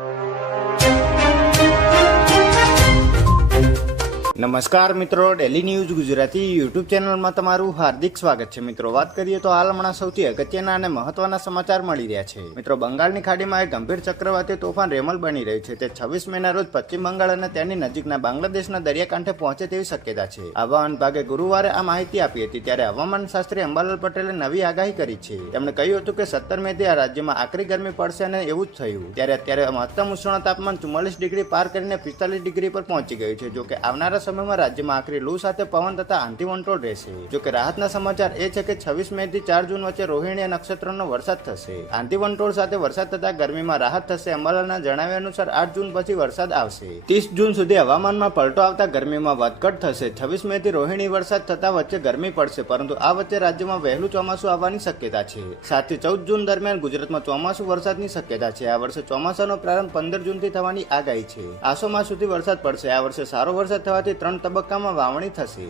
you. નમસ્કાર મિત્રો daily news Gujarati YouTube ચેનલમાં તમારું હાર્દિક સ્વાગત છે. મિત્રો, વાત કરીએ તો હાલ હમણાં સૌથી અગત્યના અને મહત્વના સમાચાર મળી રહ્યા છે. મિત્રો, બંગાળની ખાડીમાં એક ગંભીર ચક્રવાતી તોફાન રેમલ બની રહ્યું છે. તે છવ્વીસ મેના રોજ પશ્ચિમ બંગાળ અને તેની નજીકના બાંગ્લાદેશના દરિયાકાંઠે પહોંચે તેવી શક્યતા છે. હવામાન વિભાગે ગુરુવારે આ માહિતી આપી હતી, ત્યારે હવામાન શાસ્ત્રી અંબાલાલ પટેલે નવી આગાહી કરી છે. તેમણે કહ્યું હતું કે સત્તર મે થી આ રાજ્યમાં આકરી ગરમી પડશે અને એવું જ થયું. ત્યારે અત્યારે મહત્તમ ઉષ્ણ તાપમાન ચુમ્માલીસ ડિગ્રી પાર કરીને પિસ્તાલીસ ડિગ્રી પર પહોંચી ગયું છે. જો કે આવનારા સમયમાં રાજ્યમાં આખરી લૂ સાથે પવન તથા આંધી વંટોળ રહેશે. જોકે રાહતના સમાચાર એ છે કે છવ્વીસ મે થી ચાર જૂન વચ્ચે રોહિણી નક્ષત્રનો વરસાદ થશે. આંધી વંટોળ સાથે વરસાદ થતા ગરમીમાં રાહત થશે અંબાલાલના જણાવ્યા અનુસાર આઠ જૂન પછી વરસાદ આવશે. ત્રીસ જૂન સુધી હવામાનમાં પલટો આવતા ગરમીમાં વધઘટ થશે. છવ્વીસ મે થી રોહિણી વરસાદ થતા વચ્ચે ગરમી પડશે, પરંતુ આ વચ્ચે રાજ્યમાં વહેલું ચોમાસું આવવાની શક્યતા છે. સાતથી ચૌદ જૂન દરમિયાન ગુજરાતમાં ચોમાસું વરસાદની શક્યતા છે. આ વર્ષે ચોમાસાનો પ્રારંભ પંદર જૂનથી થવાની આગાહી છે. આસો માસ સુધી વરસાદ પડશે. આ વર્ષે સારો વરસાદ થવાથી ત્રણ તબક્કામાં વાવણી થશે.